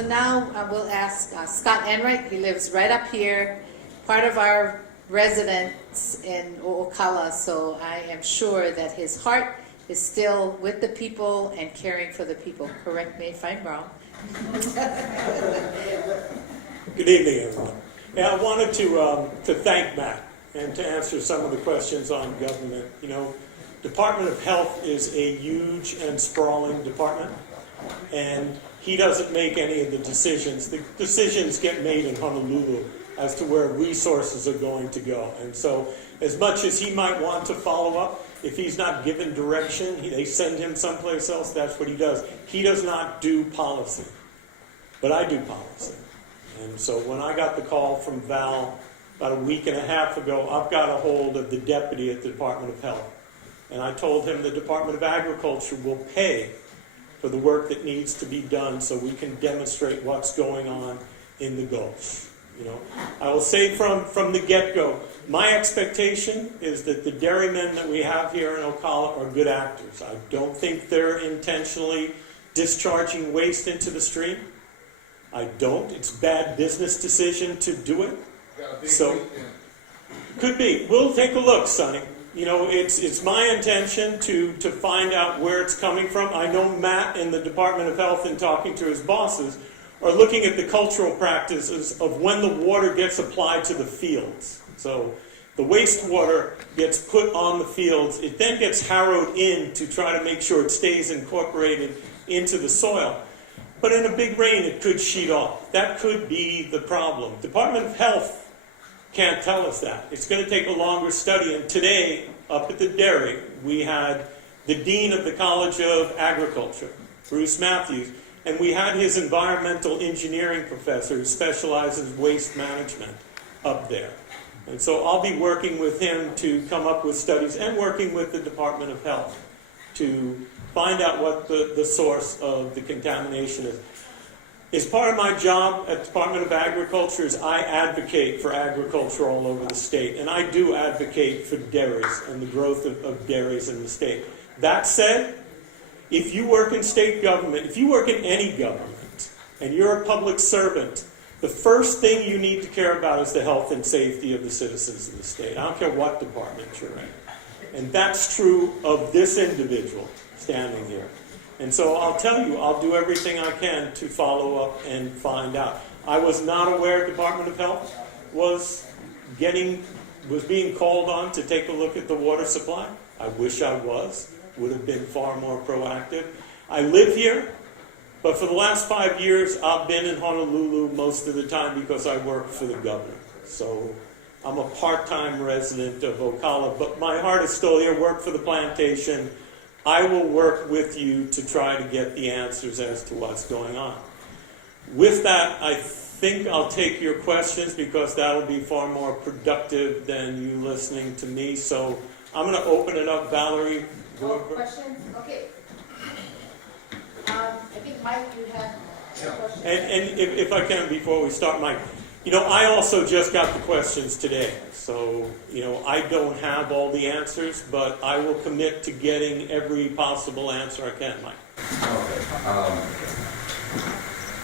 So now we'll ask Scott Enright. He lives right up here, part of our residents in Ocala, so I am sure that his heart is still with the people and caring for the people. Correct me if I'm wrong. Good evening, everyone. Yeah, I wanted to thank Matt and to answer some of the questions on government. You know, Department of Health is a huge and sprawling department, and he doesn't make any of the decisions. The decisions get made in Honolulu as to where resources are going to go. And so as much as he might want to follow up, if he's not given direction, they send him someplace else, that's what he does. He does not do policy, but I do policy. And so when I got the call from Val about a week and a half ago, I've got a hold of the deputy at the Department of Health. And I told him the Department of Agriculture will pay for the work that needs to be done so we can demonstrate what's going on in the Gulf. You know, I will say from the get-go, my expectation is that the dairymen that we have here in Ocala are good actors. I don't think they're intentionally discharging waste into the stream. I don't. It's a bad business decision to do it. So, could be. We'll take a look, Sonny. You know, it's my intention to find out where it's coming from. I know Matt in the Department of Health, in talking to his bosses, are looking at the cultural practices of when the water gets applied to the fields. So the wastewater gets put on the fields. It then gets harrowed in to try to make sure it stays incorporated into the soil. But in a big rain, it could sheet off. That could be the problem. Department of Health can't tell us that. It's going to take a longer study. And today, up at the dairy, we had the Dean of the College of Agriculture, Bruce Matthews, and we had his environmental engineering professor who specializes in waste management up there. And so I'll be working with him to come up with studies and working with the Department of Health to find out what the source of the contamination is. As part of my job at the Department of Agriculture is I advocate for agriculture all over the state. And I do advocate for dairies and the growth of dairies in the state. That said, if you work in state government, if you work in any government, and you're a public servant, the first thing you need to care about is the health and safety of the citizens of the state. I don't care what department you're in. And that's true of this individual standing here. And so I'll tell you, I'll do everything I can to follow up and find out. I was not aware Department of Health was being called on to take a look at the water supply. I wish I was. Would have been far more proactive. I live here, but for the last 5 years, I've been in Honolulu most of the time because I work for the governor. So I'm a part-time resident of Ocala, but my heart is still here, work for the plantation. I will work with you to try to get the answers as to what's going on. With that, I think I'll take your questions because that'll be far more productive than you listening to me. So I'm going to open it up, Valerie. Questions? Okay. I think Mike, you had a question. And if I can, before we start, Mike, you know, I also just got the questions today. So, you know, I don't have all the answers, but I will commit to getting every possible answer I can, Mike. Okay.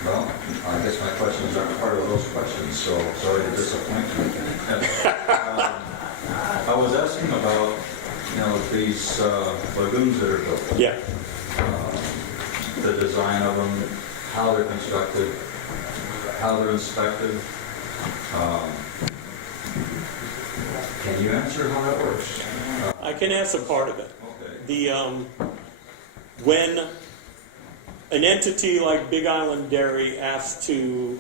Well, I guess my questions aren't part of those questions, so sorry to disappoint you. I was asking about, you know, these lagoons that are built. Yeah. The design of them, how they're constructed, how they're inspected. Can you answer how that works? I can answer part of it. Okay. When an entity like Big Island Dairy asks to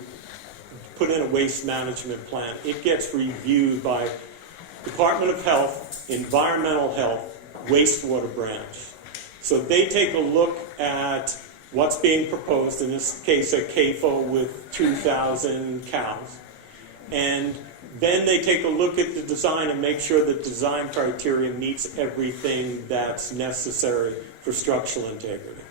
put in a waste management plan, it gets reviewed by Department of Health, Environmental Health, Wastewater Branch. So they take a look at what's being proposed, in this case a CAFO with 2,000 cows. And then they take a look at the design and make sure that design criteria meets everything that's necessary for structural integrity.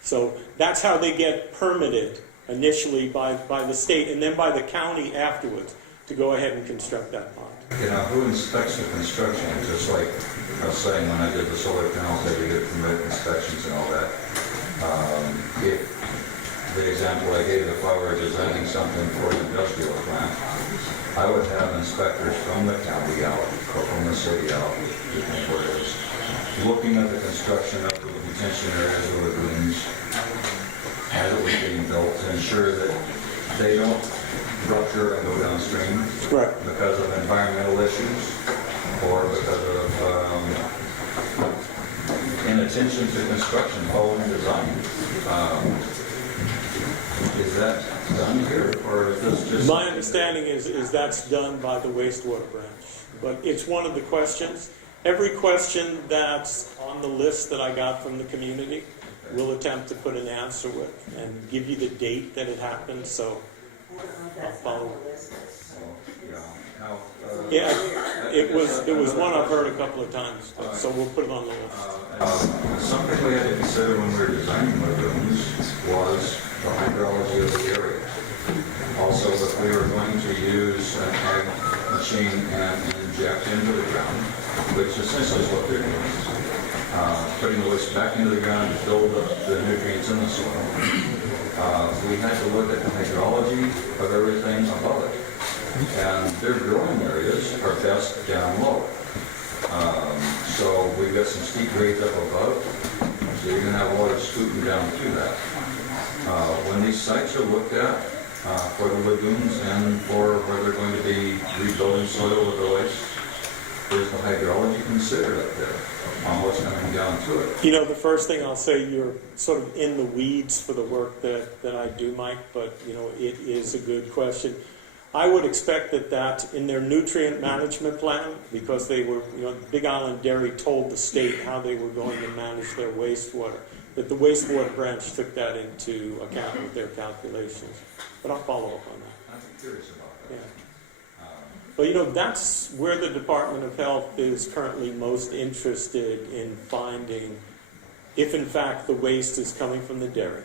So that's how they get permitted initially by the state and then by the county afterwards to go ahead and construct that pond. You know, who inspects the construction? Just like I was saying, when I did the solar panels, I had to get permit inspections and all that. If the example I gave, if I were designing something for an industrial plant, I would have inspectors from the county out, or from the city out, depending where it is, looking at the construction of the detention areas or lagoons as it was being built to ensure that they don't rupture and go downstream Right. because of environmental issues or because of inattention to construction following design. Is that done here, or is this just... My understanding is that's done by the wastewater branch, but it's one of the questions. Every question that's on the list that I got from the community, we'll attempt to put an answer with and give you the date that it happened, so I'll follow. Yeah, it was one I've heard a couple of times, so we'll put it on the list. Something we had to consider when we were designing lagoons was the hydrology of the area. Also, if we were going to use an ag machine and inject into the ground, which essentially is what they're doing, putting the waste back into the ground to build up the nutrients in the soil. We had to look at the hydrology of everything above it. And their growing areas are best down low. So we've got some steep grades up above, so you're going to have water scooting down through that. When these sites are looked at for the lagoons and for where they're going to be rebuilding soil with the waste, is the hydrology considered up there on what's coming down to it? You know, the first thing I'll say, you're sort of in the weeds for the work that I do, Mike, but, you know, it is a good question. I would expect that in their nutrient management plan, because they were, you know, Big Island Dairy told the state how they were going to manage their wastewater, that the wastewater branch took that into account with their calculations. But I'll follow up on that. I'm curious about that. Yeah. But, you know, that's where the Department of Health is currently most interested in finding if, in fact, the waste is coming from the dairy.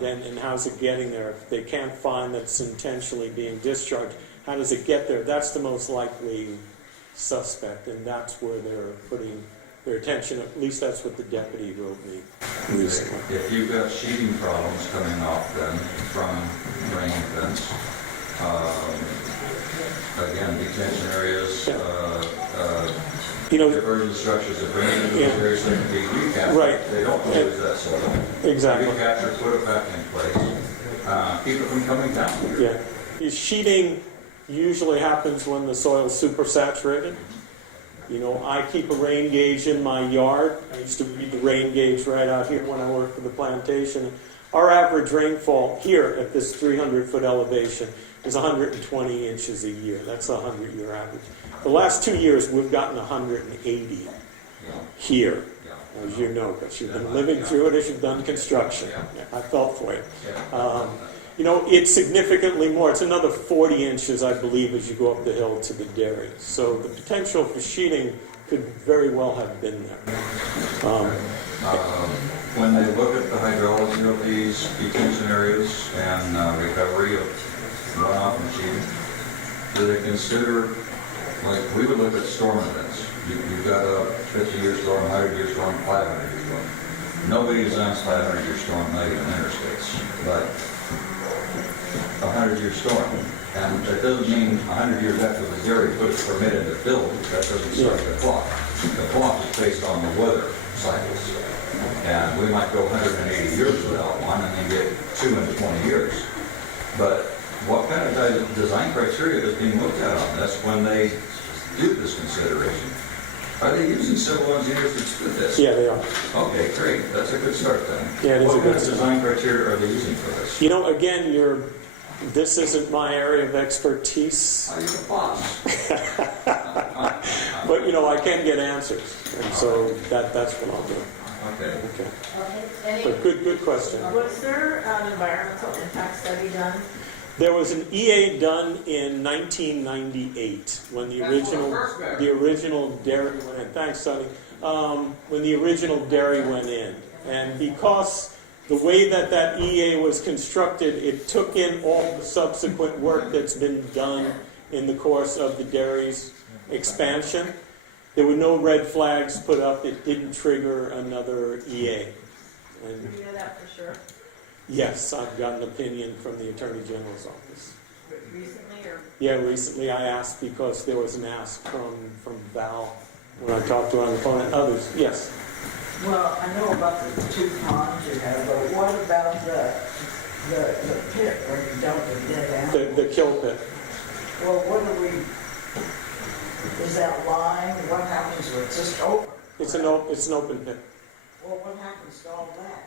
Then, and how's it getting there? If they can't find that it's intentionally being discharged, how does it get there? That's the most likely suspect, and that's where they're putting their attention. At least that's what the deputy wrote me recently. If you've got sheeting problems coming off then from drain vents, again, detention areas, you know, diversion structures that bring into those areas that can be recaptured. Right. They don't lose that soil. Exactly. Recapture, put it back in place. Keep it from coming down here. Yeah. Sheeting usually happens when the soil's supersaturated. You know, I keep a rain gauge in my yard. I used to read the rain gauge right out here when I worked for the plantation. Our average rainfall here at this 300-foot elevation is 120 inches a year. That's a 100-year average. The last 2 years, we've gotten 180 here, as you know, because you've been living through it as you've done construction. I felt for you. You know, it's significantly more. It's another 40 inches, I believe, as you go up the hill to the dairy. So the potential for sheeting could very well have been there. When they look at the hydrology of these detention areas and recovery of runoff and sheeting, do they consider, like we would look at storm events. You've got a 50-year storm, 100-year storm, 500-year storm. Nobody designs 500-year storm, not even interstates, but a 100-year storm. And that doesn't mean 100 years after the dairy puts permit in the build, that doesn't start the clock. The clock is based on the weather cycles. And we might go 180 years without one and then get 2 in 20 years. But what kind of design criteria is being looked at on this when they do this consideration? Are they using civil engineers to do this? Yeah, they are. Okay, great. That's a good start then. Yeah, it is a what good kind of design criteria are they using for this? You know, again, this isn't my area of expertise. Are you the boss? But, you know, I can get answers. And so that's what I'll do. Okay. Okay. Okay. But good question. Was there an environmental impact study done? There was an EA done in 1998 when the original dairy went in. Thanks, Sonny. When the original dairy went in. And because the way that EA was constructed, it took in all the subsequent work that's been done in the course of the dairy's expansion. There were no red flags put up. It didn't trigger another EA. And You know that for sure? Yes, I've got an opinion from the Attorney General's office. Recently, or? Yeah, recently I asked because there was an ask from Val when I talked to her on the phone and others. Yes. Well, I know about the two ponds you have, but what about the pit where you dump the dead animal? The kill pit. Well, what do we, is that lined? What happens to it? It's just open? It's an open pit. Well, what happens to all that?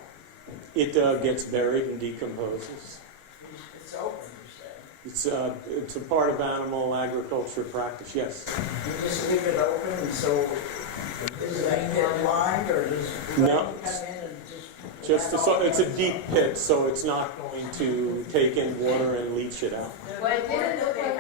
It gets buried and decomposes. It's open, you say? It's a part of animal agriculture practice. Yes. You just leave it open, and so is that pit lined, or does No. rain come in and just? It's a deep pit, so it's not going to take in water and leach it out. Well, it didn't look like,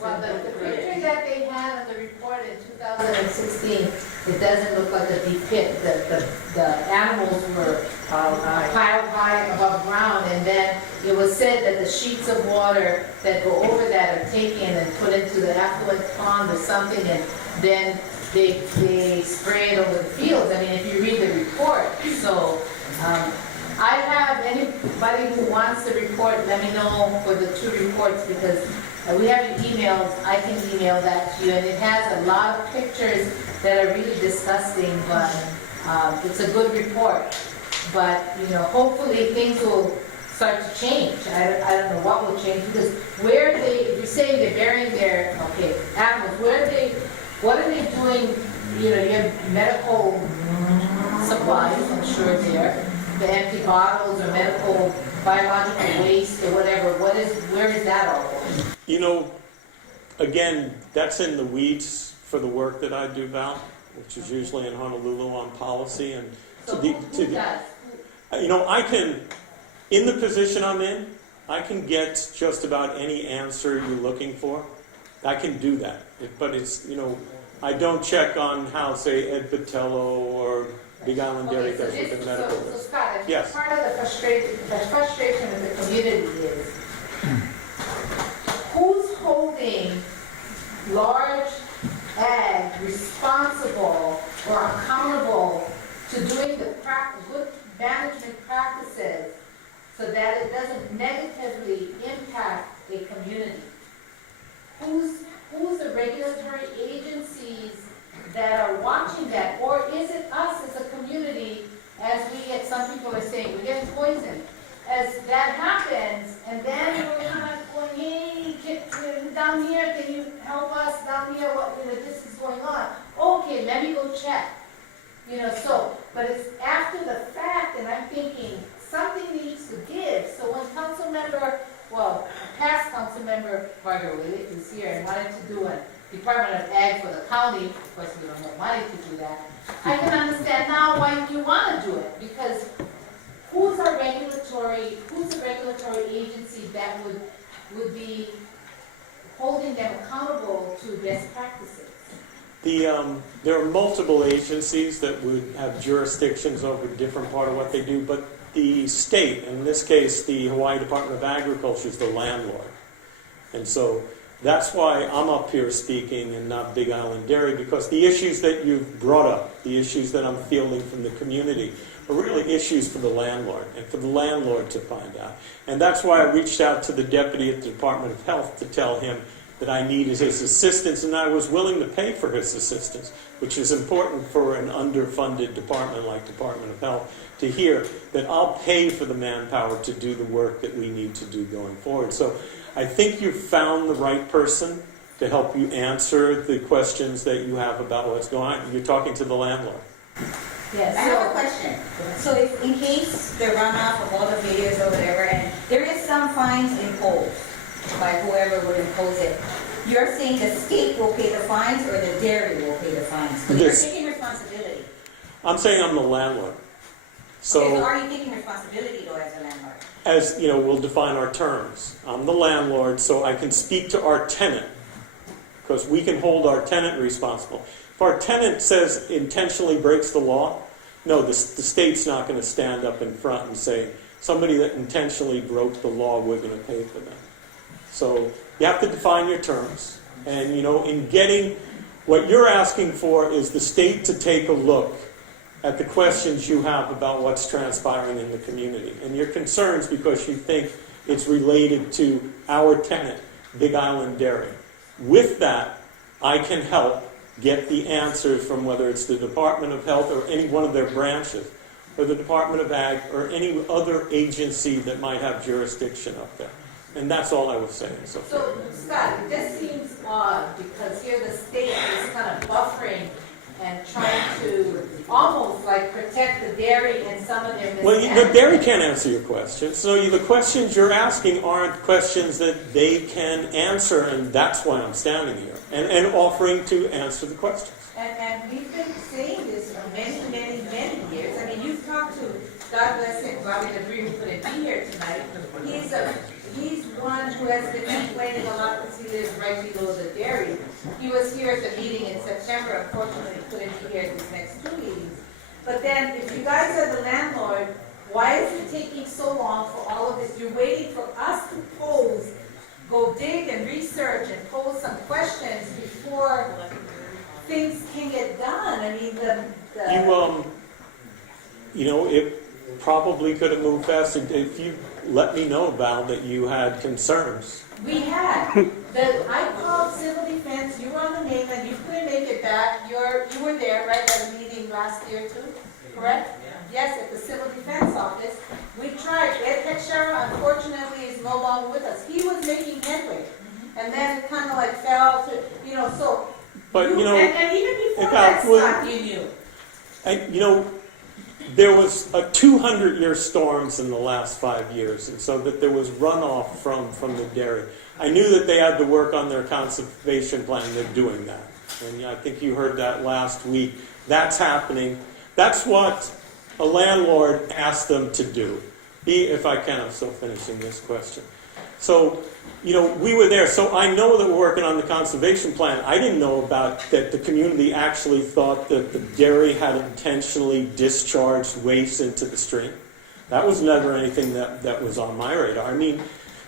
well, the picture that they had on the report in 2016, it doesn't look like a deep pit. The animals were piled high above ground, and then it was said that the sheets of water that go over that are taken and put into the affluent pond or something, and then they spray it over the fields. I mean, if you read the report, so I have anybody who wants the report, let me know for the two reports, because we have your emails. I can email that to you, and it has a lot of pictures that are really disgusting, but it's a good report. But, hopefully things will start to change. I don't know what will change, because if you're saying they're burying their, animals, what are they doing? You have medical supplies, I'm sure there, the empty bottles or medical biological waste or whatever. Where is that all going? Again, that's in the weeds for the work that I do, Val, which is usually in Honolulu on policy. And So who does? I can, in the position I'm in, I can get just about any answer you're looking for. I can do that. But it's, I don't check on how, say, Ed Patello or Big Island Dairy does with the medical. So Scott, Yes. part of the frustration of the community is who's holding large ag responsible or accountable to doing the good management practices so that it doesn't negatively impact a community? Who's the regulatory agencies that are watching that? Or is it us as a community, as some people are saying, we're getting poisoned? As that happens, and then we're kind of going, hey, down here, can you help us down here? This is going on. Okay, let me go check. But it's after the fact, and I'm thinking something needs to give. So when past council member Margaret Willie is here and wanted to do a Department of Ag for the county, of course we don't have money to do that. I can understand now why you want to do it, because who's the regulatory agency that would be holding them accountable to best practices? There are multiple agencies that would have jurisdictions over a different part of what they do, but the state, in this case the Hawaii Department of Agriculture, is the landlord. And so that's why I'm up here speaking and not Big Island Dairy, because the issues that you've brought up, the issues that I'm fielding from the community, are really issues for the landlord, and for the landlord to find out. And that's why I reached out to the deputy at the Department of Health to tell him that I needed his assistance, and I was willing to pay for his assistance, which is important for an underfunded department like Department of Health to hear that I'll pay for the manpower to do the work that we need to do going forward. So I think you've found the right person to help you answer the questions that you have about what's going on. You're talking to the landlord. Yes, I have a question. So if in case the runoff of all the videos or whatever, and there is some fines imposed by whoever would impose it, you're saying the state will pay the fines or the dairy will pay the fines? So you're taking responsibility. I'm saying I'm the landlord. So, Okay, so are you taking responsibility though as a landlord? as you know, we'll define our terms. I'm the landlord, so I can speak to our tenant, because we can hold our tenant responsible. If our tenant says intentionally breaks the law, no, the state's not going to stand up in front and say, somebody that intentionally broke the law, we're going to pay for them. So you have to define your terms. And, in getting, what you're asking for is the state to take a look at the questions you have about what's transpiring in the community and your concerns because you think it's related to our tenant, Big Island Dairy. With that, I can help get the answers from whether it's the Department of Health or any one of their branches, or the Department of Ag, or any other agency that might have jurisdiction up there. And that's all I was saying so far. So, Scott, this seems odd because here the state is kind of buffering and trying to almost like protect the dairy and some of their Well, the mismanagement. dairy can't answer your questions. So the questions you're asking aren't questions that they can answer, and that's why I'm standing here and offering to answer the questions. And we've been saying this for many, many, many years. I mean, you've talked to, God bless him, Bobby DeBree, who couldn't be here tonight. He's one who has been complaining a lot because he lives right below the dairy. He was here at the meeting in September. Unfortunately, couldn't be here these next 2 meetings. But then, if you guys are the landlord, why is it taking so long for all of this? You're waiting for us to go dig and research and pose some questions before things can get done. I mean, It probably could have moved faster if you let me know, Val, that you had concerns. we had. I called civil defense, you were on the mainland, you couldn't make it back. You were there, right, at a meeting last year too, correct? Yes, at the civil defense office. We tried. Ed Texera, unfortunately, is no longer with us. He was making headway. And then it kind of like fell to, so. But, and even before that, Scott, you knew. And, there was a 200-year storms in the last 5 years, and so that there was runoff from the dairy. I knew that they had to work on their conservation plan. They're doing that. And I think you heard that last week. That's happening. That's what a landlord asked them to do. If I can, I'm still finishing this question. So, we were there. So I know that we're working on the conservation plan. I didn't know about that the community actually thought that the dairy had intentionally discharged waste into the stream. That was never anything that was on my radar. I mean,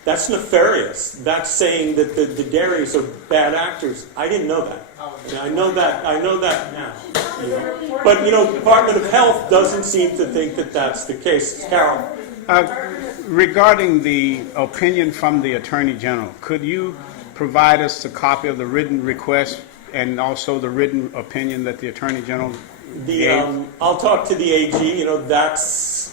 that's nefarious. That's saying that the dairies are bad actors. I didn't know that. And I know that now. But, Department of Health doesn't seem to think that that's the case. Carol. Regarding the opinion from the Attorney General, could you provide us a copy of the written request and also the written opinion that the Attorney General gave? I'll talk to the AG.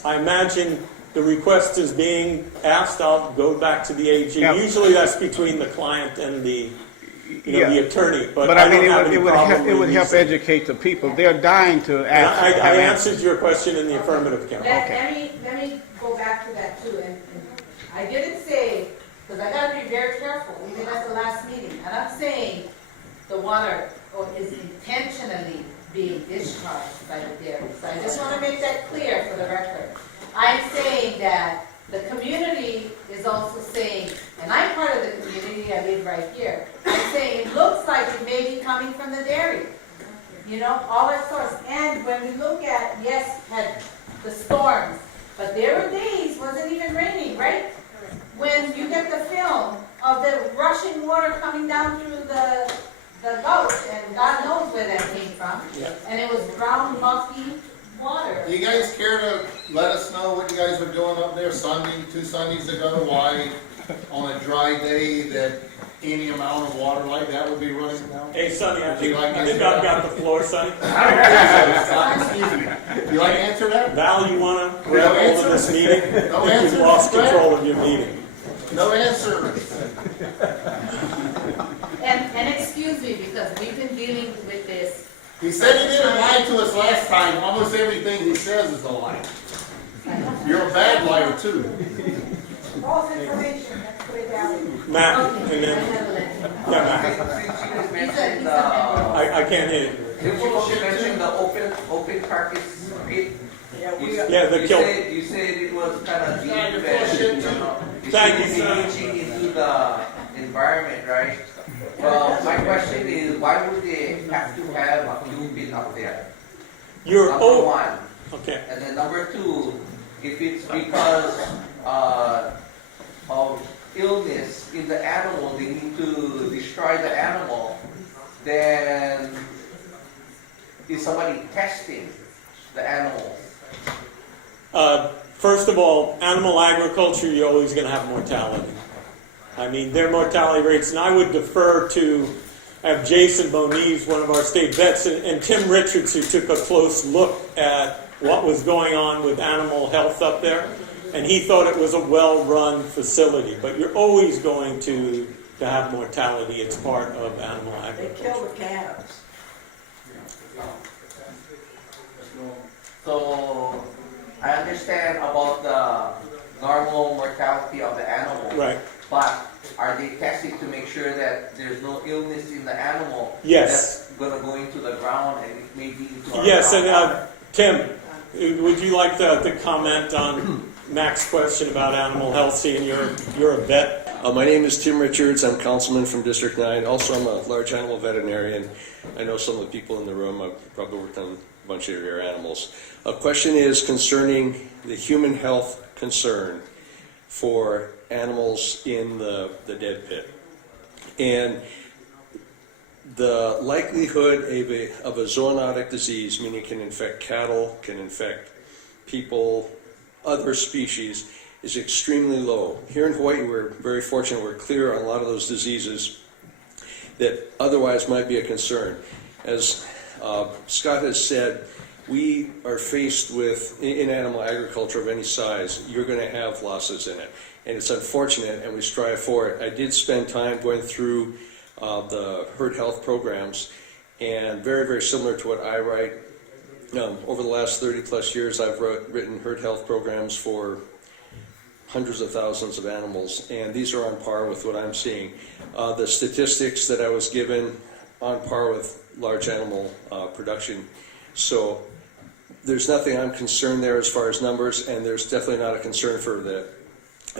I imagine the request is being asked. I'll go back to the AG. Yeah. Usually that's between the client and the attorney. But I I mean, don't have any problem it would help releasing. educate the people. They're dying to And ask. I answered your question in the affirmative, Carol. Let me go back to that too. And I didn't say, because I got to be very careful, even at the last meeting. I'm not saying the water is intentionally being discharged by the dairy. So I just want to make that clear for the record. I'm saying that the community is also saying, and I'm part of the community, I live right here, I'm saying it looks like it may be coming from the dairy. All our source. And when we look at, had the storms, but there were days, wasn't even raining, right? When you get the film of the rushing water coming down through the gulch, and God knows where that came from. Yeah. And it was brown, mucky water. Do you guys care to let us know what you guys were doing up there 2 Sundays ago? Why on a dry day that any amount of water like that would be running down? Hey, Sonny, I Would you like think I've got the floor, Sonny. Excuse me. You like to answer that? Val, you want to grab hold of this meeting? No I think answer. you've lost control of your meeting. No answer. And excuse me, because we've been dealing with this. He said he didn't lie to us last time. Almost everything he says is a lie. You're a bad liar too. False information, let's put it down. Matt, and then, Matt, He's a I can't hear you. Did you also mention the open carcass pit? Yeah, the kill. You said it was kind of deep and, Thank you, son. leaching into the environment, right? Well, my question is, why would they have to have a fuel pit up there? You're Number one. Okay. And then number two, if it's because of illness in the animal, they need to destroy the animal, then is somebody testing the animals? First of all, animal agriculture, you're always going to have mortality. I mean, their mortality rates, and I would defer to have Jason Moniz, one of our state vets, and Tim Richards, who took a close look at what was going on with animal health up there, and he thought it was a well-run facility. But you're always going to have mortality. It's part of animal They agriculture. kill the calves. So I understand about the normal mortality of the animal. Right. But are they testing to make sure that there's no illness in the animal? Yes. That's going to go into the ground and it may be into our Yes, and groundwater? Tim, would you like to comment on Mac's question about animal health, seeing you're a vet? My name is Tim Richards. I'm councilman from District 9. Also, I'm a large animal veterinarian. I know some of the people in the room. I've probably worked on a bunch of your animals. A question is concerning the human health concern for animals in the dead pit. And the likelihood of a zoonotic disease, meaning it can infect cattle, can infect people, other species, is extremely low. Here in Hawaii, we're very fortunate. We're clear on a lot of those diseases that otherwise might be a concern. As Scott has said, we are faced with, in animal agriculture of any size, you're going to have losses in it. And it's unfortunate, and we strive for it. I did spend time going through the herd health programs, and very, very similar to what I write. Over the last 30 plus years, I've written herd health programs for hundreds of thousands of animals, and these are on par with what I'm seeing. The statistics that I was given, on par with large animal production. So there's nothing I'm concerned there as far as numbers, and there's definitely not a concern for the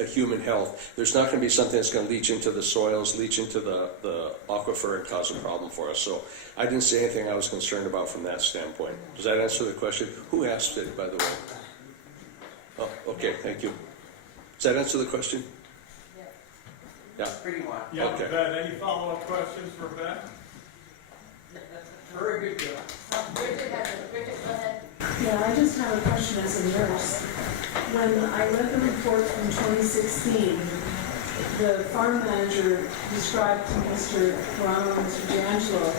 human health. There's not going to be something that's going to leach into the soils, leach into the aquifer, and cause a problem for us. So I didn't see anything I was concerned about from that standpoint. Does that answer the question? Who asked it, by the way? Oh, okay, thank you. Does that answer the question? Yeah. Pretty much. Yeah, Okay. Beth, any follow-up questions for Beth? Very good job. Bridget, go ahead. Yeah, I just have a question as a nurse. When I read the report from 2016, the farm manager described to Mr. Toronto and Mr. D'Angelo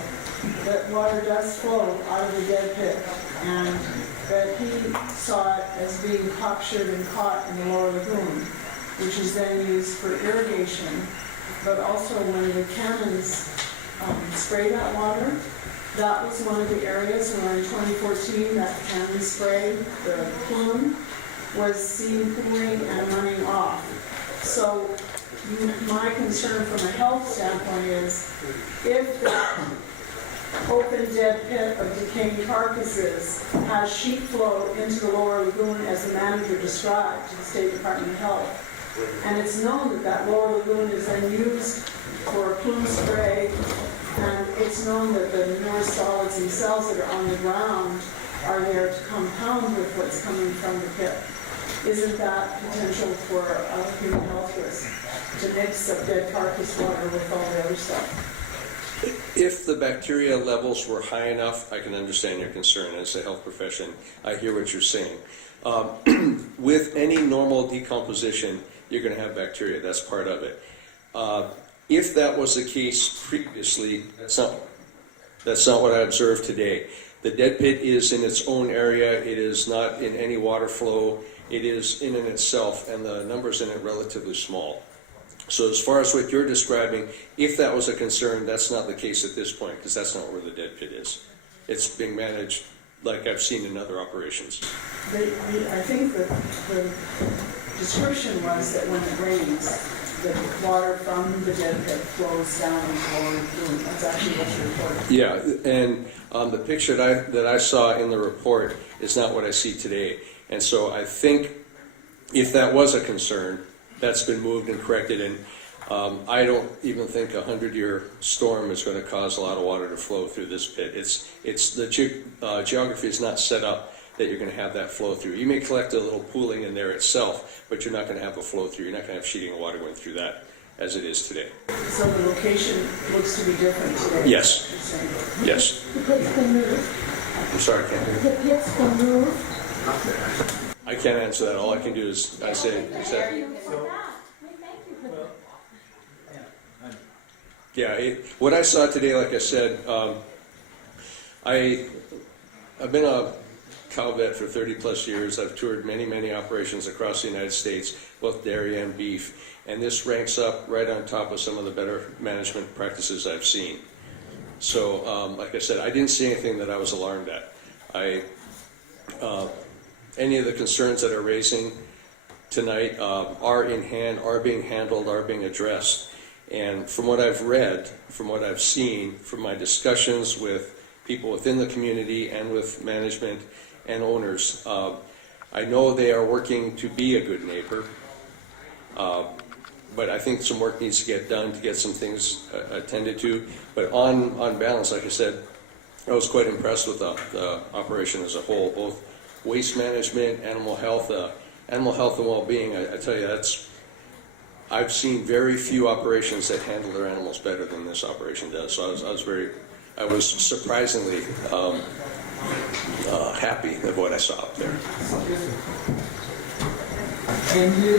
that water does flow out of the dead pit, and that he saw it as being captured and caught in the lower lagoon, which is then used for irrigation. But also when the cannons spray that water, that was one of the areas where in 2014 that cannon spray, the plume, was seen pooling and running off. So my concern from a health standpoint is if the open dead pit of decaying carcasses has sheet flow into the lower lagoon as the manager described to the State Department of Health, and it's known that that lower lagoon is then used for plume spray, and it's known that the manure solids themselves that are on the ground are there to compound with what's coming from the pit. Isn't that potential for a human health risk to mix up dead carcass water with all the other stuff? If the bacteria levels were high enough, I can understand your concern. As a health profession, I hear what you're saying. With any normal decomposition, you're going to have bacteria. That's part of it. If that was the case previously, that's not what I observed today. The dead pit is in its own area. It is not in any water flow. It is in and itself, and the numbers in it are relatively small. So as far as what you're describing, if that was a concern, that's not the case at this point, because that's not where the dead pit is. It's being managed like I've seen in other operations. I think that the description was that when it rains, the water from the dead pit flows down into the lower lagoon. That's actually what you reported. Yeah, and the picture that I saw in the report is not what I see today. And so I think if that was a concern, that's been moved and corrected. And I don't even think a 100-year storm is going to cause a lot of water to flow through this pit. It's the geography is not set up that you're going to have that flow through. You may collect a little pooling in there itself, but you're not going to have a flow through. You're not going to have sheeting of water going through that as it is today. So the location looks to be different today. Yes. Yes. I'm sorry, I can't hear you. The pits been moved? I can't answer that. All I can do is I say, what I saw today, like I said, I've been a cow vet for 30 plus years. I've toured many operations across the United States, both dairy and beef, and this ranks up right on top of some of the better management practices I've seen. So, like I said, I didn't see anything that I was alarmed at. Any of the concerns that are raising tonight are in hand, are being handled, are being addressed. And from what I've read, from what I've seen, from my discussions with people within the community and with management and owners, I know they are working to be a good neighbor. But I think some work needs to get done to get some things attended to. But on balance, like I said, I was quite impressed with the operation as a whole, both waste management, animal health and well-being. I tell you, I've seen very few operations that handle their animals better than this operation does. So I was surprisingly happy with what I saw up there. Can you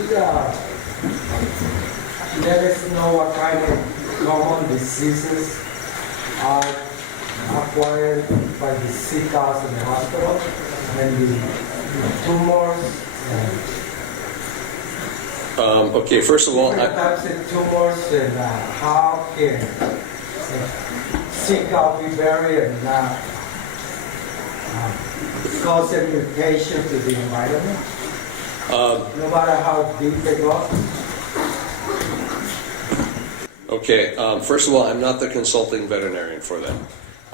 let us know what kind of common diseases are acquired by the sick cows in the hospital and the tumors? Okay, first of all, types of tumors and how can sick cow be buried and not cause a mutation to the environment? No matter how deep they go? Okay, first of all, I'm not the consulting veterinarian for them.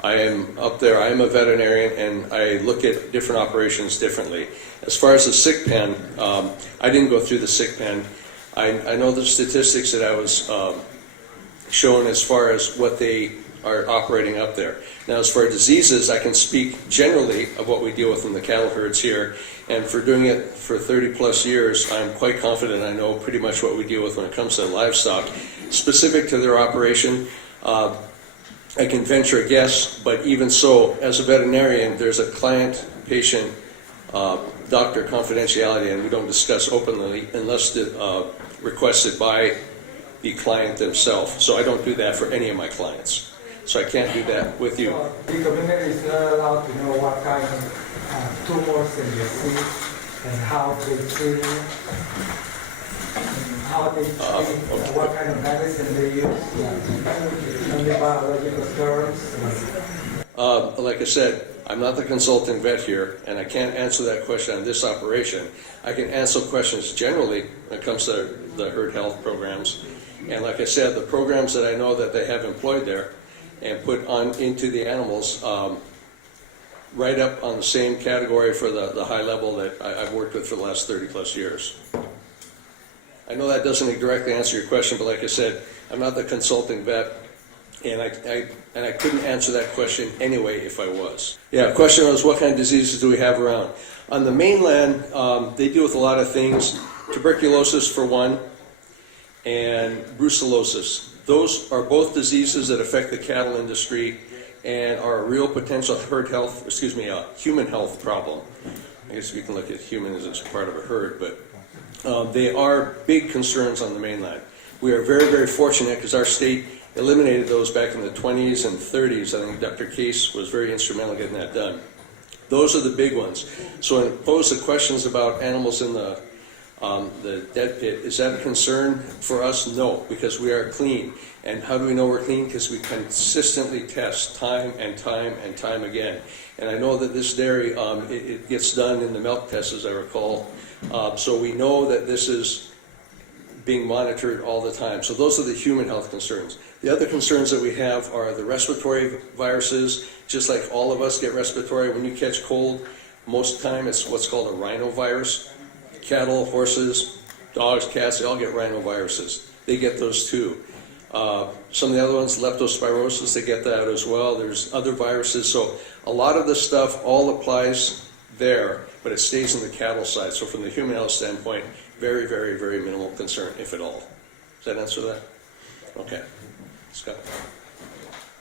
I am up there, I am a veterinarian, and I look at different operations differently. As far as the sick pen, I didn't go through the sick pen. I know the statistics that I was shown as far as what they are operating up there. Now, as far as diseases, I can speak generally of what we deal with in the cattle herds here, and for doing it for 30 plus years, I'm quite confident I know pretty much what we deal with when it comes to livestock. Specific to their operation, I can venture a guess, but even so, as a veterinarian, there's a client-patient doctor confidentiality, and we don't discuss openly unless requested by the client themselves. So I don't do that for any of my clients. So I can't do that with you. So the community is not allowed to know what kind of tumors and disease and how they treat it, how they treat what kind of medicine they use, and the biological terms. Like I said, I'm not the consulting vet here, and I can't answer that question on this operation. I can answer questions generally when it comes to the herd health programs. And like I said, the programs that I know that they have employed there and put on into the animals, right up on the same category for the high level that I've worked with for the last 30 plus years. I know that doesn't directly answer your question, but like I said, I'm not the consulting vet, and I couldn't answer that question anyway if I was. Yeah, question was, what kind of diseases do we have around? On the mainland, they deal with a lot of things. Tuberculosis for one, and brucellosis. Those are both diseases that affect the cattle industry and are a real potential human health problem. I guess we can look at humans as part of a herd, but they are big concerns on the mainland. We are very fortunate because our state eliminated those back in the 20s and 30s. I think Dr. Case was very instrumental in getting that done. Those are the big ones. So when it poses questions about animals in the dead pit, is that a concern for us? No, because we are clean. And how do we know we're clean? Because we consistently test time and time again. And I know that this dairy, it gets done in the milk test, as I recall. So we know that this is being monitored all the time. So those are the human health concerns. The other concerns that we have are the respiratory viruses. Just like all of us get respiratory, when you catch cold, most of the time it's what's called a rhinovirus. Cattle, horses, dogs, cats, they all get rhinoviruses. They get those too. Some of the other ones, leptospirosis, they get that as well. There's other viruses. So a lot of this stuff all applies there, but it stays in the cattle side. So from the human health standpoint, very minimal concern, if at all. Does that answer that? Okay. Scott.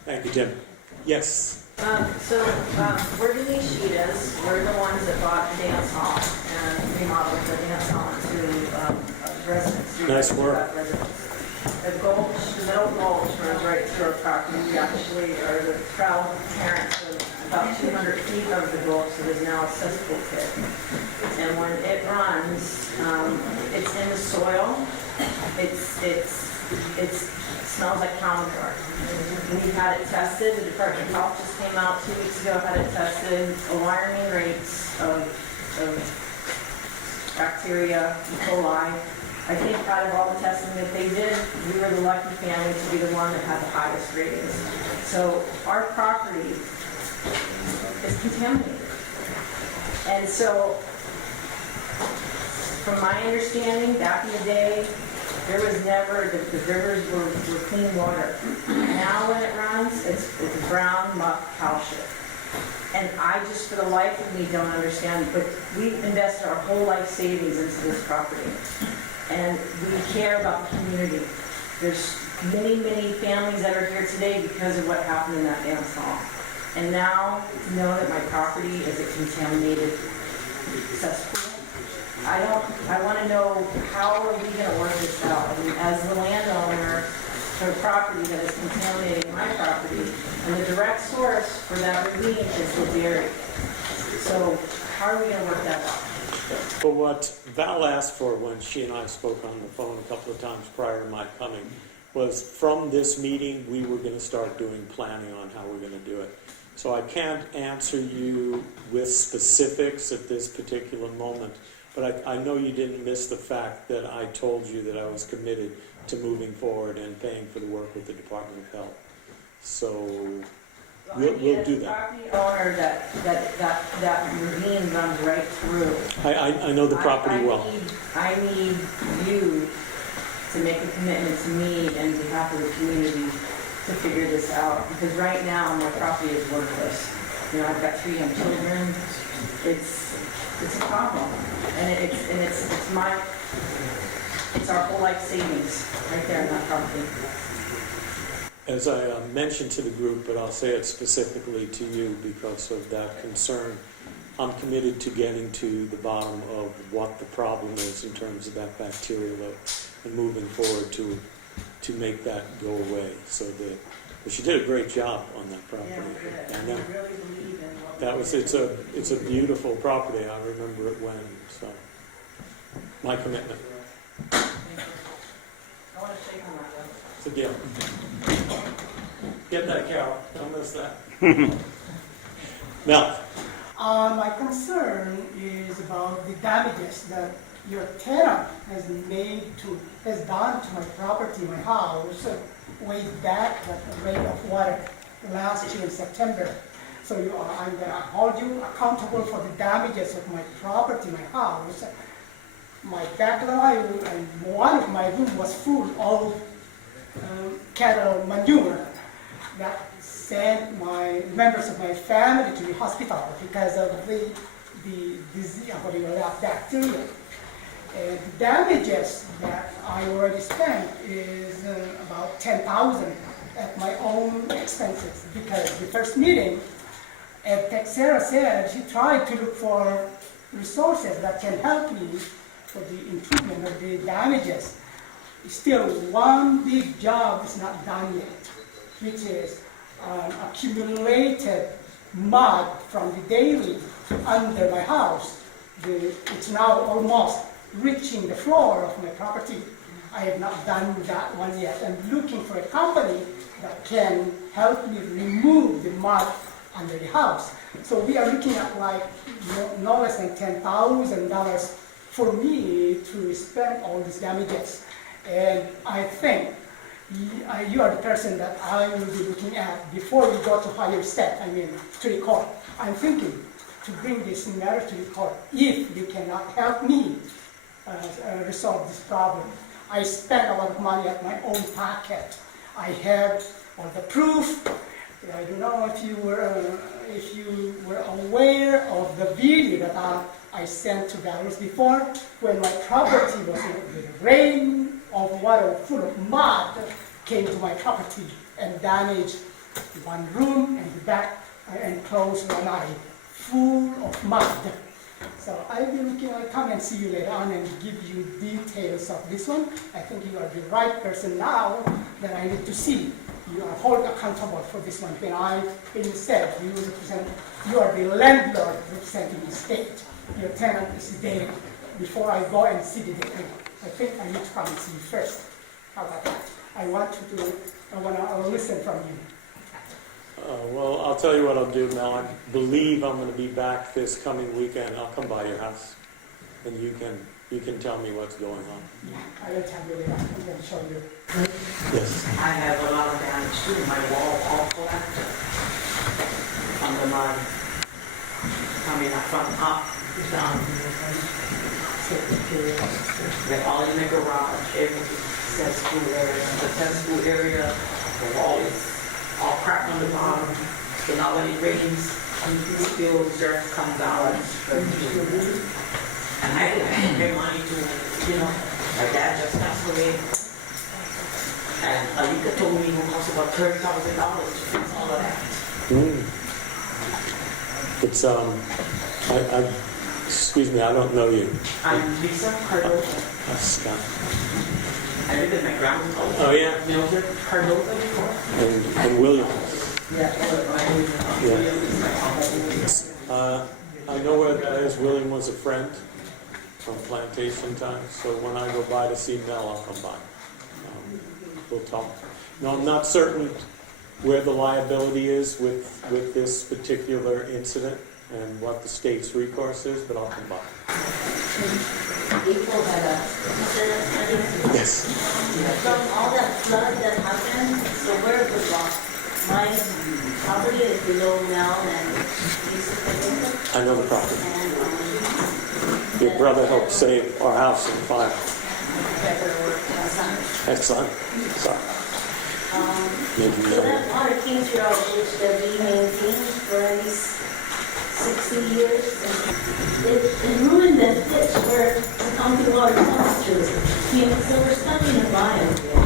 Thank you, Tim. Yes. We're the Ishidas, we're the ones that bought the dance hall and remodeled the dance hall into residence. Nice work. Residence. The gulch, the middle gulch runs right through our property. We actually are the proud parents of about 200 feet of the gulch that is now a cesspool pit. And when it runs, it's in the soil. It smells like cow manure. We've had it tested. The Department of Health just came out 2 weeks ago, had it tested. Alarming rates of bacteria, E. coli. I think out of all the testing that they did, we were the lucky family to be the one that had the highest ratings. So our property is contaminated. And so, from my understanding, back in the day, there was never, the rivers were clean water. Now when it runs, it's brown muck cow shit. And I just, for the life of me, don't understand, but we invested our whole life savings into this property. And we care about the community. There's many, many families that are here today because of what happened in that dance hall. And now to know that my property is a contaminated cesspool, I want to know, how are we going to work this out? I mean, as the landowner for a property that is contaminating my property, and the direct source for that ravine is the dairy. So how are we going to work that out? But what Val asked for when she and I spoke on the phone a couple of times prior to my coming was, from this meeting, we were going to start doing planning on how we're going to do it. So I can't answer you with specifics at this particular moment, but I know you didn't miss the fact that I told you that I was committed to moving forward and paying for the work with the Department of Health. So we'll do that. Property owner that ravine runs right through. I know the property well. I need you to make a commitment to me and behalf of the community to figure this out, because right now my property is worthless. You know, I've got 3 young children. It's a problem, and it's our whole life savings right there in that property. As I mentioned to the group, but I'll say it specifically to you because of that concern, I'm committed to getting to the bottom of what the problem is in terms of that bacteria load and moving forward to make that go away. So she did a great job on that property. Yeah, and we really believe in what that was it's a beautiful property. I remember it when. So my commitment. I want to shake on that one. It's a deal. Get that, Carol. Don't miss that. Now. My concern is about the damages that your tenant has done to my property, my house, way back that rain of water last year in September. So I'm going to hold you accountable for the damages of my property, my house. My backyard and one of my rooms was full of cattle manure that sent my members of my family to the hospital because of the disease, bacteria. And the damages that I already spent is about $10,000 at my own expenses, because the first meeting, Texera said she tried to look for resources that can help me for the improvement of the damages. Still, one big job is not done yet, which is accumulated mud from the daily under my house. It's now almost reaching the floor of my property. I have not done that one yet. I'm looking for a company that can help me remove the mud under the house. So we are looking at like no less than $10,000 for me to spend all these damages. And I think you are the person that I will be looking at before we go to higher step, to the court. I'm thinking to bring this matter to the court if you cannot help me resolve this problem. I spent a lot of money at my own pocket. I have all the proof. I don't know if you were aware of the video that I sent to Belarus before, when my property was the rain of water full of mud came to my property and damaged one room and the back enclosed one eye, full of mud. So I will come and see you later on and give you details of this one. I think you are the right person now that I need to see. You are held accountable for this one. When I, instead, you are the landlord representing the state. Your tenant is there. Before I go and see the tenant, I think I need to come and see you first. How about that? I want to listen from you. Well, I'll tell you what I'll do, Mel. I believe I'm going to be back this coming weekend. I'll come by your house, and you can tell me what's going on. Yeah, I will tell you later. I'm going to show you. Yes. I have a lot of damage too. My wall all collapsed from the mud. Coming up from up, down. They're all in the garage, every cesspool area. The cesspool area, the wall is all cracked on the bottom. So now when it rains, it spills, dirt comes out. And I didn't pay money to, my dad just passed away. And Alika told me it will cost about $30,000 to fix all of that. It's excuse me, I don't know you. I'm Lisa Cardoza. Scott. I lived at my grandma's house. Oh yeah. Mildred Cardoza before. And William. Yeah. I know where that is. William was a friend from plantation times, so when I go by to see Mel, I'll come by. We'll talk. No, I'm not certain where the liability is with this particular incident and what the state's recourse is, but I'll come by. April had a Yes. from all that flood that happened, so where it was lost. My property is below now and I know the property. and Your brother helped save our house in the fire. Excellent. Sorry. So that water came through our ditch that we maintained for at least 60 years. It ruined that ditch where the county water comes through. So we're stuck in a biome here.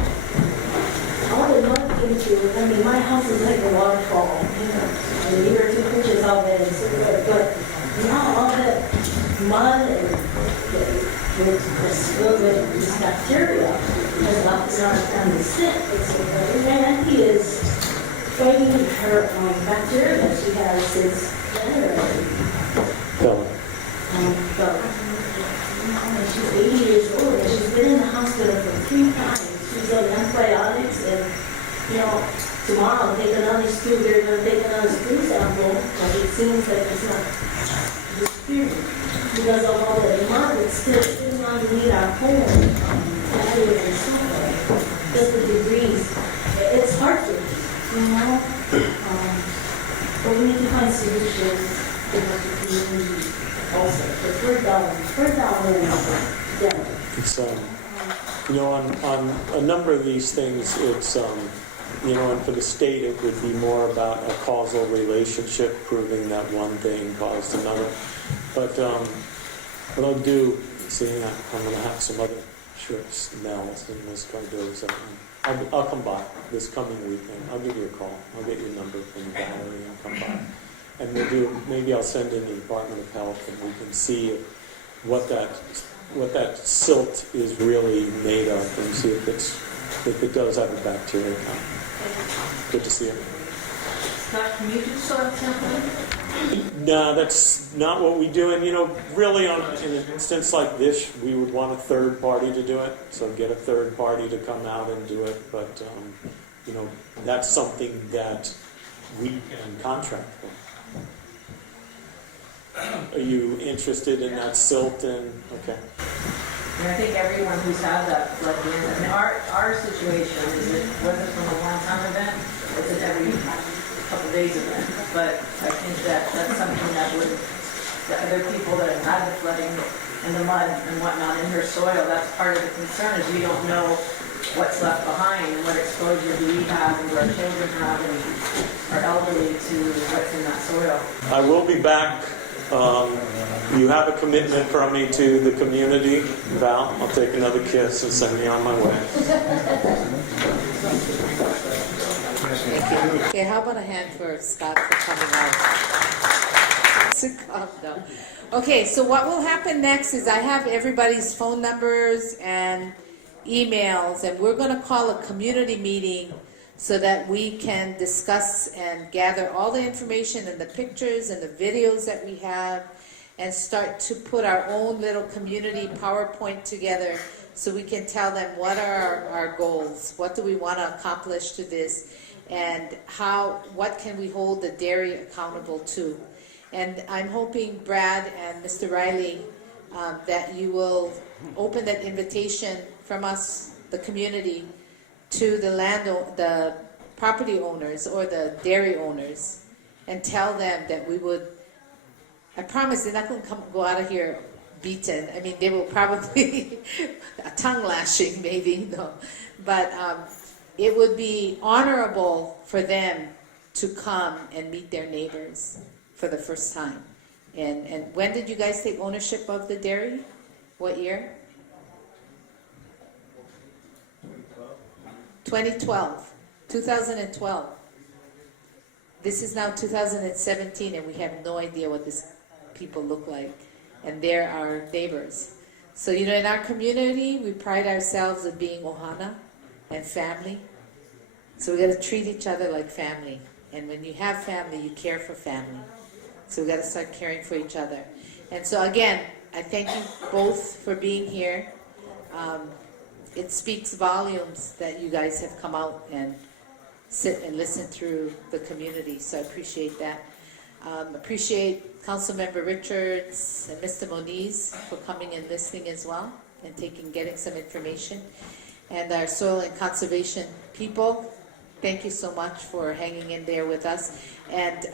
All the mud came through. My house is like a waterfall. A year or 2 inches out there. But now all that mud and this bacteria has gotten the sick. And he is fighting her bacteria that she has since January. She's 80 years old and she's been in the hospital for 3 times. She's on antibiotics and, tomorrow they're going to take another stool sample, but it seems like it's not disappearing. Because of all the mud that's still sitting underneath our home, bacteria and so forth, just the debris. It's heartbreaking, but we need to find solutions to the community also. Because we're down in Denver. It's on a number of these things, it's and for the state it would be more about a causal relationship, proving that one thing caused another. But what I'll do, seeing that I'm going to have some other short smells in this Cardoza, I'll come by this coming weekend. I'll give you a call. I'll get your number from Valerie and come by. And maybe I'll send in the Department of Health and we can see what that silt is really made of and see if it does have a bacteria count. Good to see you. Scott, can you do soil sampling? No, that's not what we do. And, really in an instance like this, we would want a third party to do it. So get a third party to come out and do it. But, that's something that we can contract for. Are you interested in that silt? Okay. And I think everyone who's had that flood here, our situation is it wasn't from a one-time event, it's an every couple days event. But I think that's something that the other people that have had the flooding and the mud and whatnot in their soil, that's part of the concern is we don't know what's left behind and what exposure do we have and do our children have and our elderly to what's in that soil. I will be back. You have a commitment from me to the community, Val. I'll take another kiss and send me on my way. Thank you. Okay, how about a hand for Scott for coming out? No. Okay, so what will happen next is I have everybody's phone numbers and emails, and we're going to call a community meeting so that we can discuss and gather all the information and the pictures and the videos that we have and start to put our own little community PowerPoint together so we can tell them what are our goals, what do we want to accomplish to this, and what can we hold the dairy accountable to. And I'm hoping, Brad and Mr. Riley, that you will open that invitation from us, the community, to the property owners or the dairy owners, and tell them that we would. I promise they're not going to go out of here beaten. I mean, they will probably a tongue lashing, maybe, no, but it would be honorable for them to come and meet their neighbors for the first time. And when did you guys take ownership of the dairy? What year? 2012. 2012. This is now 2017, and we have no idea what these people look like. And they're our neighbors. So, you know, in our community, we pride ourselves on being ohana and family. So we got to treat each other like family. And when you have family, you care for family. So we got to start caring for each other. And so again, I thank you both for being here. It speaks volumes that you guys have come out and sit and listen through the community. So I appreciate that. Appreciate Councilmember Richards and Mr. Moniz for coming and listening as well and getting some information. And our soil and conservation people, thank you so much for hanging in there with us. And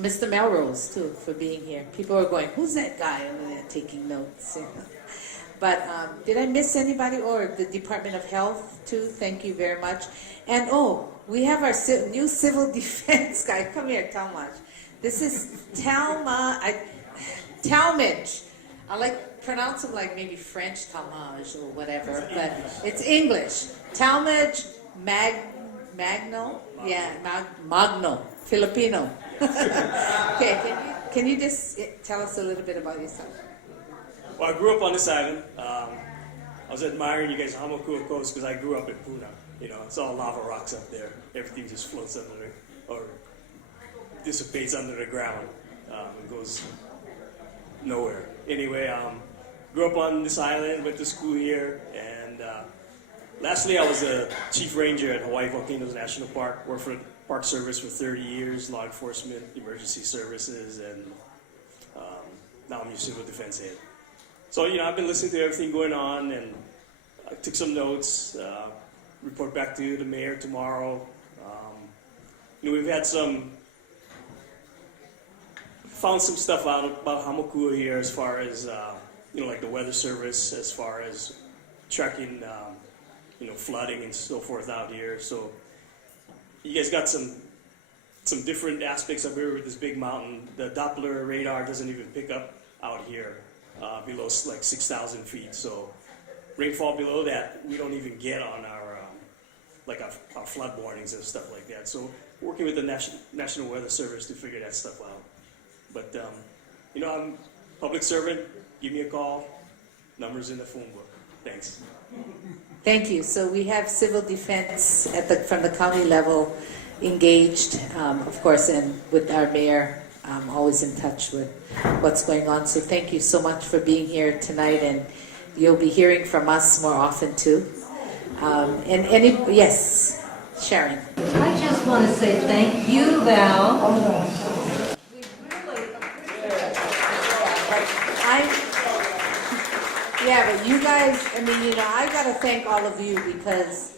Mr. Melrose, too, for being here. People are going, who's that guy over there taking notes? But did I miss anybody? Or the Department of Health, too? Thank you very much. And we have our new civil defense guy. Come here, Talmage. This is Talmage. I pronounce him like maybe French Talmage or whatever, but it's English. Talmage Magno? Yeah, Magno, Filipino. Okay, can you just tell us a little bit about yourself? Well, I grew up on this island. I was admiring you guys on Hamakua Coast because I grew up in Puna. You know, it's all lava rocks up there. Everything just floats or dissipates under the ground. It goes nowhere. Anyway, grew up on this island, went to school here, and lastly, I was a chief ranger at Hawaii Volcanoes National Park. Worked for the Park Service for 30 years, law enforcement, emergency services, and now I'm your civil defense head. So, you know, I've been listening to everything going on, and I took some notes, report back to the mayor tomorrow. You know, we've had found some stuff out about Hamakua here as far as, you know, like the weather service, as far as tracking, you know, flooding and so forth out here. So you guys got some different aspects of here with this big mountain. The Doppler radar doesn't even pick up out here below like 6,000 feet. So rainfall below that, we don't even get on our our flood warnings and stuff like that. So working with the National Weather Service to figure that stuff out. But you know, I'm a public servant. Give me a call. Numbers in the phone book. Thanks. Thank you. So we have civil defense from the county level engaged, of course, and with our mayor, always in touch with what's going on. So thank you so much for being here tonight, and you'll be hearing from us more often too. Yes, Sharon. I just want to say thank you, Val. Yeah, but you guys, I mean, you know, I got to thank all of you because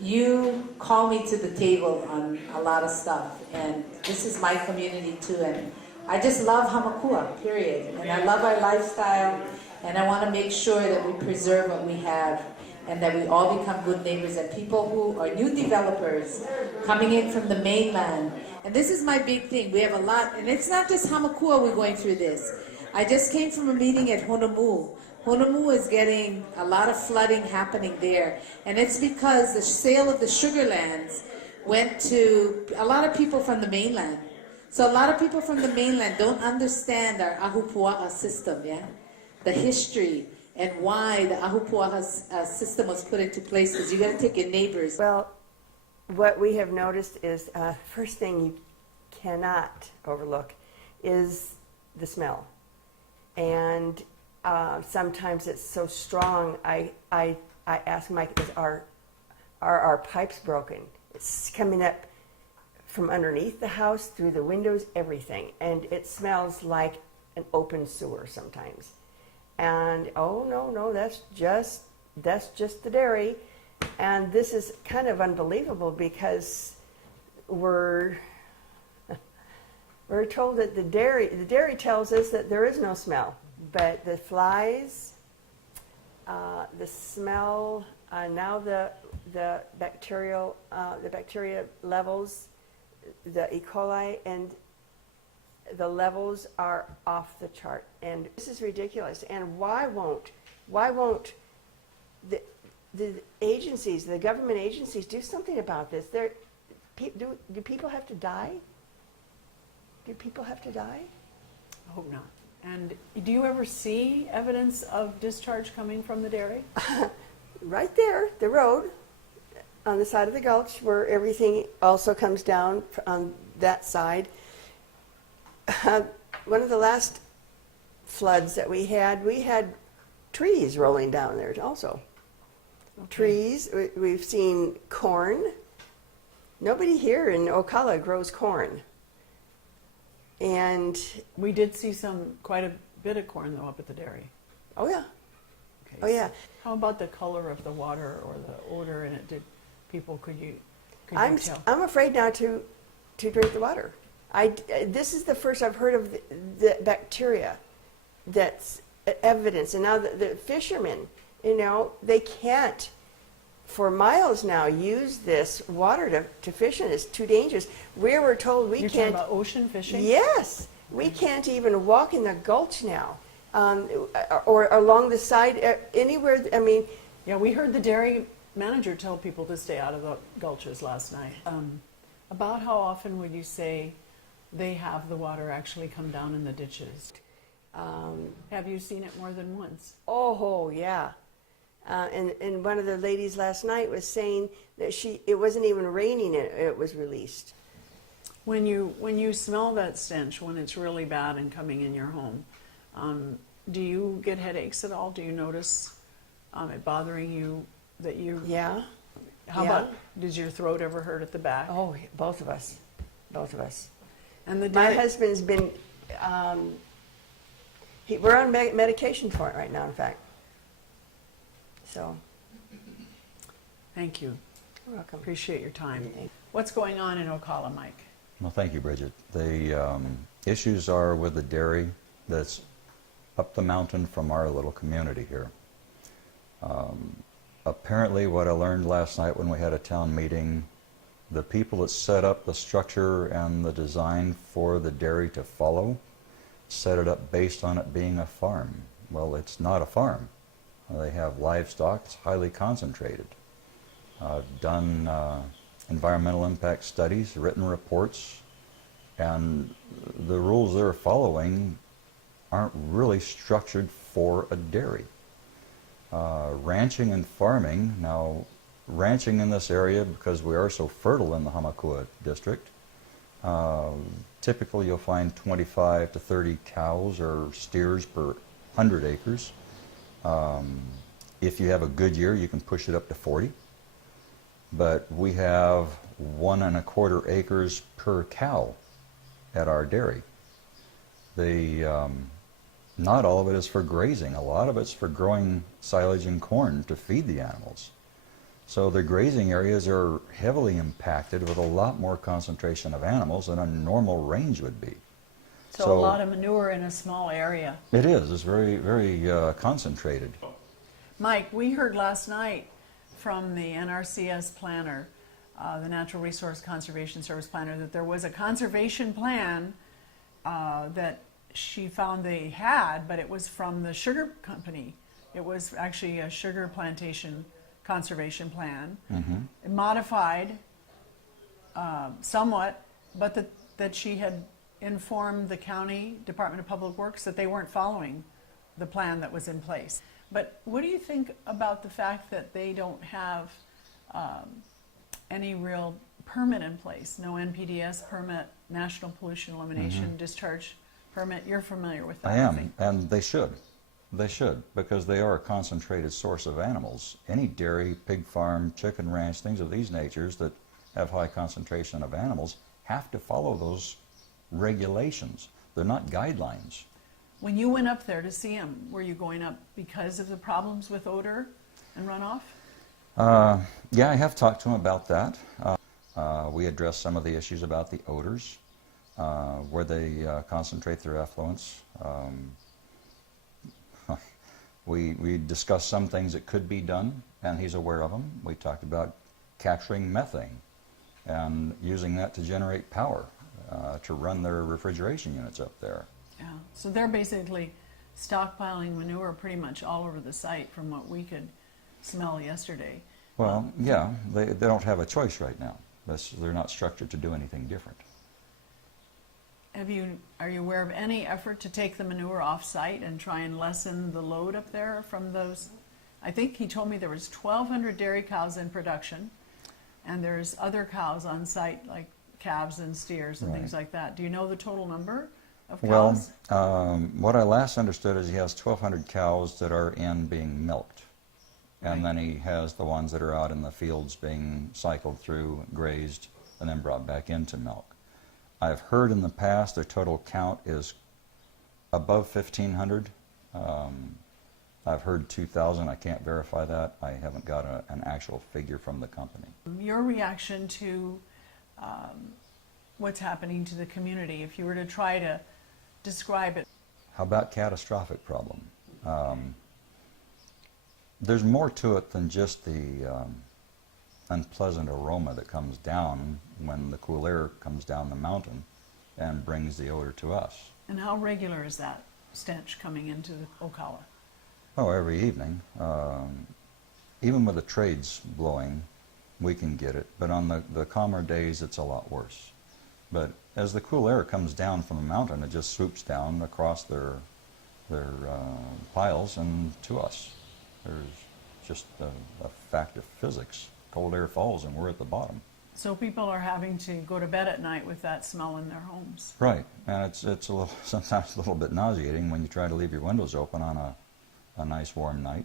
you call me to the table on a lot of stuff. And this is my community too. And I just love Hamakua, period. And I love our lifestyle. And I want to make sure that we preserve what we have and that we all become good neighbors and people who are new developers coming in from the mainland. And this is my big thing. We have a lot, and it's not just Hamakua we're going through this. I just came from a meeting at Honolulu. Honolulu is getting a lot of flooding happening there, and it's because the sale of the sugar lands went to a lot of people from the mainland. So a lot of people from the mainland don't understand our Ahupua'a system, yeah? The history and why the Ahupua'a system was put into place, because you got to take your neighbors. Well, what we have noticed is, first thing you cannot overlook is the smell. And sometimes it's so strong, I ask Mike, are our pipes broken? It's coming up from underneath the house, through the windows, everything. And it smells like an open sewer sometimes. And, oh, no, that's just the dairy. And this is kind of unbelievable because we're told that the dairy tells us that there is no smell. But the flies, the smell, now the bacteria levels, the E. coli, and the levels are off the chart. And this is ridiculous. And why won't the agencies, the government agencies, do something about this? Do people have to die? Do people have to die? I hope not. And do you ever see evidence of discharge coming from the dairy? Right there, the road, on the side of the gulch where everything also comes down on that side. One of the last floods that we had trees rolling down there also. Okay. Trees, we've seen corn. Nobody here in Ocala grows corn. And we did see quite a bit of corn though up at the dairy. Oh yeah. Okay, oh yeah. How about the color of the water or the odor in it? Could you tell? I'm afraid now to drink the water. This is the first I've heard of the bacteria that's evidence. And now the fishermen, they can't for miles now use this water to fish in. It's too dangerous. We were told we You're can't. Talking about ocean fishing? Yes, we can't even walk in the gulch now, or along the side anywhere. I mean, yeah, we heard the dairy manager tell people to stay out of the gulches last night. About how often would you say they have the water actually come down in the ditches? Have you seen it more than once? Oh yeah. And one of the ladies last night was saying that it wasn't even raining, it was released. When you smell that stench, when it's really bad and coming in your home, do you get headaches at all? Do you notice it bothering you that you? Yeah. How about, does your throat ever hurt at the back? Oh, both of us. And my husband's been, we're on medication for it right now, in fact. So. Thank you. You're welcome. Appreciate your time. What's going on in Ocala, Mike? Well, thank you, Bridget. The issues are with the dairy that's up the mountain from our little community here. Apparently, what I learned last night when we had a town meeting, the people that set up the structure and the design for the dairy to follow set it up based on it being a farm. Well, it's not a farm. They have livestock. It's highly concentrated. I've done environmental impact studies, written reports, and the rules they're following aren't really structured for a dairy. Ranching and farming, now ranching in this area, because we are so fertile in the Hamakua district, typically you'll find 25 to 30 cows or steers per 100 acres. If you have a good year, you can push it up to 40. But we have 1 1/4 acres per cow at our dairy. Not all of it is for grazing. A lot of it's for growing silage and corn to feed the animals. So the grazing areas are heavily impacted with a lot more concentration of animals than a normal range would be. So a lot of manure in a small area. It is. It's very, very concentrated. Mike, we heard last night from the NRCS planner, the Natural Resource Conservation Service planner, that there was a conservation plan that she found they had, but it was from the sugar company. It was actually a sugar plantation conservation plan, modified somewhat, but that she had informed the county Department of Public Works that they weren't following the plan that was in place. But what do you think about the fact that they don't have any real permit in place? No NPDES permit, National Pollution Elimination Discharge permit. You're familiar with that, I am, think. and they should. They should, because they are a concentrated source of animals. Any dairy, pig farm, chicken ranch, things of these natures that have high concentration of animals have to follow those regulations. They're not guidelines. When you went up there to see him, were you going up because of the problems with odor and runoff? Yeah, I have talked to him about that. We addressed some of the issues about the odors, where they concentrate their effluents. We discussed some things that could be done, and he's aware of them. We talked about capturing methane and using that to generate power to run their refrigeration units up there. Yeah, so they're basically stockpiling manure pretty much all over the site from what we could smell yesterday. Well, yeah, they don't have a choice right now. They're not structured to do anything different. Are you aware of any effort to take the manure off-site and try and lessen the load up there from those? I think he told me there was 1,200 dairy cows in production, and there's other cows on site, like calves and steers and things like that. Do you know the total number of cows? Well, what I last understood is he has 1,200 cows that are in being milked. And then he has the ones that are out in the fields being cycled through, grazed, and then brought back into milk. I've heard in the past their total count is above 1,500. I've heard 2,000. I can't verify that. I haven't got an actual figure from the company. Your reaction to what's happening to the community, if you were to try to describe it? How about catastrophic problem? There's more to it than just the unpleasant aroma that comes down when the cool air comes down the mountain and brings the odor to us. And how regular is that stench coming into Ocala? Oh, every evening. Even with the trades blowing, we can get it, but on the calmer days it's a lot worse. But as the cool air comes down from the mountain, it just swoops down across their piles and to us. There's just a fact of physics. Cold air falls and we're at the bottom. So people are having to go to bed at night with that smell in their homes. Right, and it's a little, sometimes a little bit nauseating when you try to leave your windows open on a nice warm night,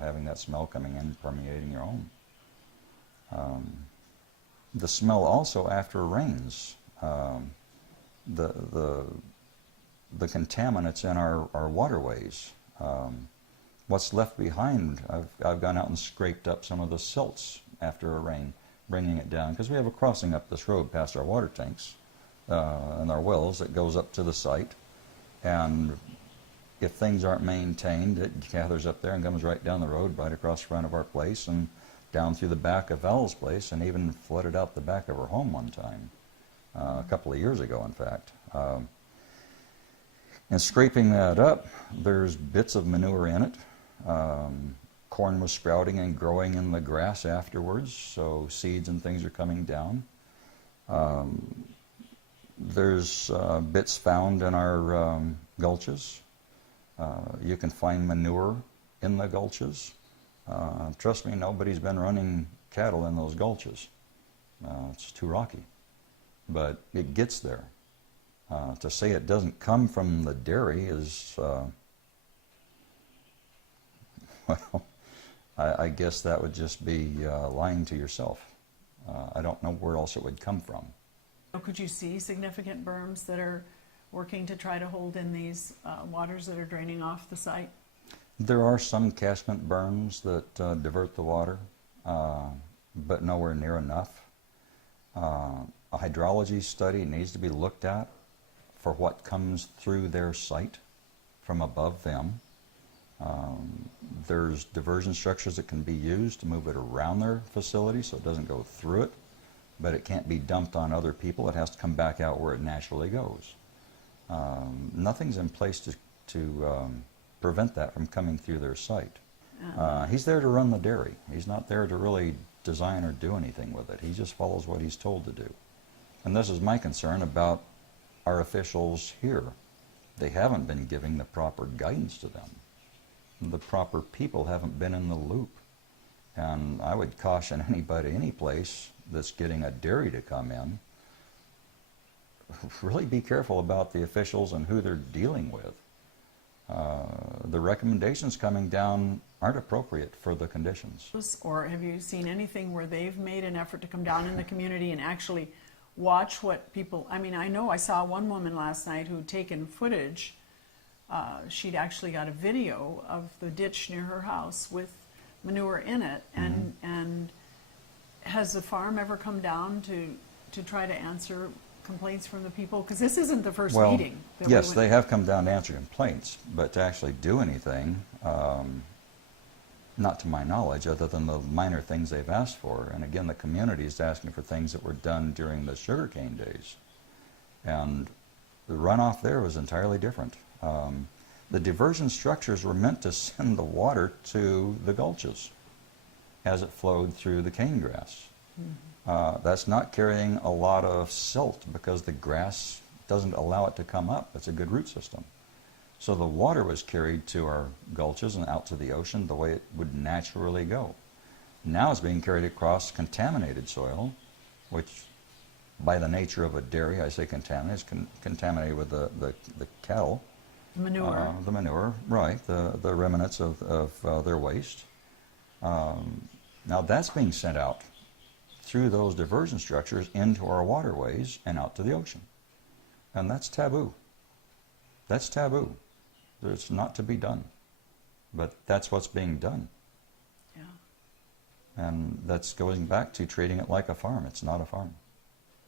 having that smell coming in, permeating your home. The smell also after it rains, the contaminants in our waterways. What's left behind, I've gone out and scraped up some of the silts after a rain, bringing it down, because we have a crossing up this road past our water tanks and our wells that goes up to the site, and if things aren't maintained, it gathers up there and comes right down the road, right across the front of our place, and down through the back of Val's place, and even flooded out the back of her home one time, a couple of years ago, in fact. And scraping that up, there's bits of manure in it. Corn was sprouting and growing in the grass afterwards, so seeds and things are coming down. There's bits found in our gulches. You can find manure in the gulches. Trust me, nobody's been running cattle in those gulches. It's too rocky. But it gets there. To say it doesn't come from the dairy is, well, I guess that would just be lying to yourself. I don't know where else it would come from. Could you see significant berms that are working to try to hold in these waters that are draining off the site? There are some catchment berms that divert the water, but nowhere near enough. A hydrology study needs to be looked at for what comes through their site from above them. There's diversion structures that can be used to move it around their facility so it doesn't go through it, but it can't be dumped on other people. It has to come back out where it naturally goes. Nothing's in place to prevent that from coming through their site. He's there to run the dairy. He's not there to really design or do anything with it. He just follows what he's told to do. And this is my concern about our officials here. They haven't been giving the proper guidance to them. The proper people haven't been in the loop. And I would caution anybody, any place that's getting a dairy to come in, really be careful about the officials and who they're dealing with. The recommendations coming down aren't appropriate for the conditions. Or have you seen anything where they've made an effort to come down in the community and actually watch what people, I mean, I know I saw one woman last night who'd taken footage. She'd actually got a video of the ditch near her house with manure in it. And has the farm ever come down to try to answer complaints from the people? Because this isn't the first meeting. Yes, they have come down to answer complaints, but to actually do anything, not to my knowledge, other than the minor things they've asked for. And again, the community is asking for things that were done during the sugarcane days. And the runoff there was entirely different. The diversion structures were meant to send the water to the gulches as it flowed through the cane grass. That's not carrying a lot of silt because the grass doesn't allow it to come up. It's a good root system. So the water was carried to our gulches and out to the ocean the way it would naturally go. Now it's being carried across contaminated soil, which by the nature of a dairy, I say contaminated, it's contaminated with the cattle. Manure. The manure, right, the remnants of their waste. Now that's being sent out through those diversion structures into our waterways and out to the ocean. And that's taboo. That's taboo. It's not to be done. But that's what's being done. Yeah. And that's going back to treating it like a farm. It's not a farm.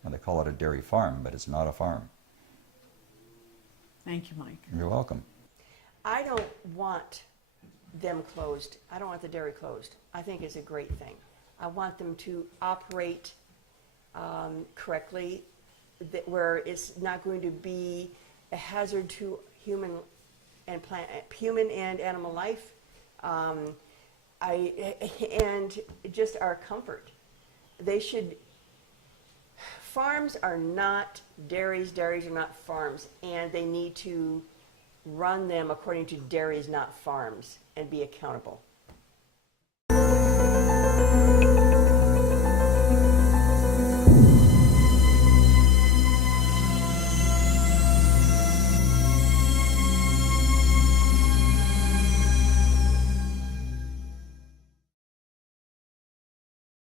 And they call it a dairy farm, but it's not a farm. Thank you, Mike. You're welcome. I don't want them closed. I don't want the dairy closed. I think it's a great thing. I want them to operate correctly, where it's not going to be a hazard to human and animal life, and just our comfort. They should. Farms are not dairies. Dairies are not farms, and they need to run them according to dairies, not farms, and be accountable.